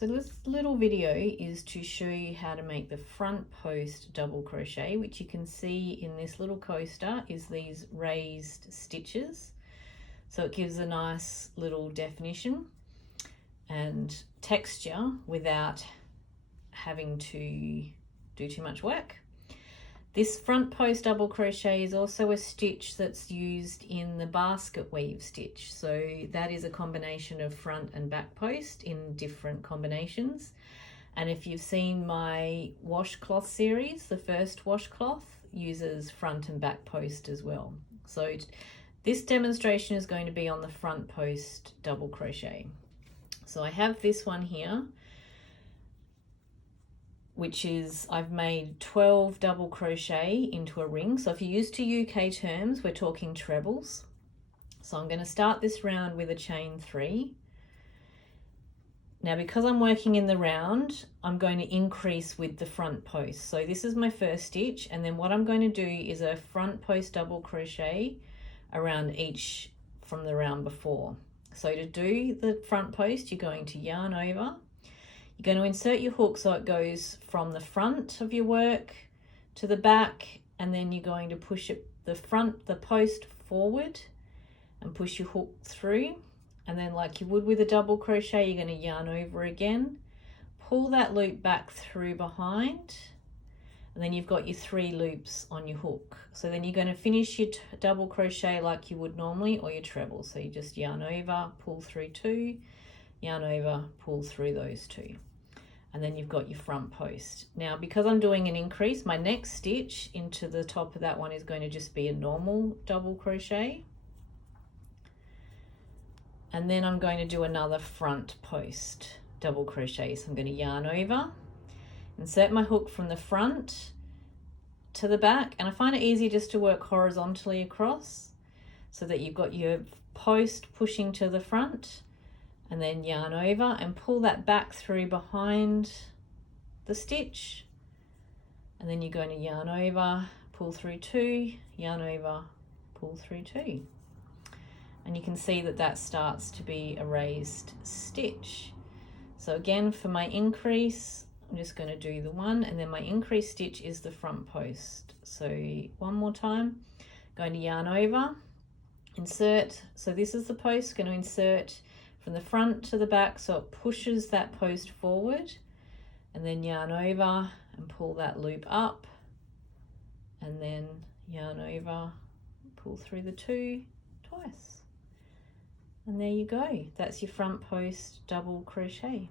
So this little video is to show you how to make the front post double crochet, which you can see in this little coaster is these raised stitches. So it gives a nice little definition and texture without having to do too much work. This front post double crochet is also a stitch that's used in the basket weave stitch. So that is a combination of front and back post in different combinations. And if you've seen my washcloth series, the first washcloth uses front and back post as well. So this demonstration is going to be on the front post double crochet. So I have this one here, which is, I've made 12 double crochet into a ring. So if you're used to UK terms, we're talking trebles. So I'm going to start this round with a chain 3. Now, because I'm working in the round, I'm going to increase with the front post. So this is my first stitch, and then what I'm going to do is a front post double crochet around each from the round before. So to do the front post, you're going to yarn over. You're going to insert your hook so it goes from the front of your work to the back, and then you're going to push it the post forward and push your hook through, and then like you would with a double crochet, you're going to yarn over again, pull that loop back through behind, and then you've got your 3 loops on your hook. So then you're going to finish your double crochet like you would normally, or your treble. So you just yarn over, pull through 2, yarn over, pull through those 2. And then you've got your front post. Now, because I'm doing an increase, my next stitch into the top of that one is going to just be a normal double crochet. And then I'm going to do another front post double crochet. So I'm going to yarn over, insert my hook from the front to the back. And I find it easier just to work horizontally across so that you've got your post pushing to the front, and then yarn over and pull that back through behind the stitch. And then you're going to yarn over, pull through 2, yarn over, pull through 2. And you can see that that starts to be a raised stitch. So again, for my increase, I'm just going to do the 1, and then my increase stitch is the front post. So one more time, going to yarn over, insert. So this is the post, going to insert from the front to the back so it pushes that post forward, and then yarn over and pull that loop up, and then yarn over, pull through the 2 twice. And there you go. That's your front post double crochet.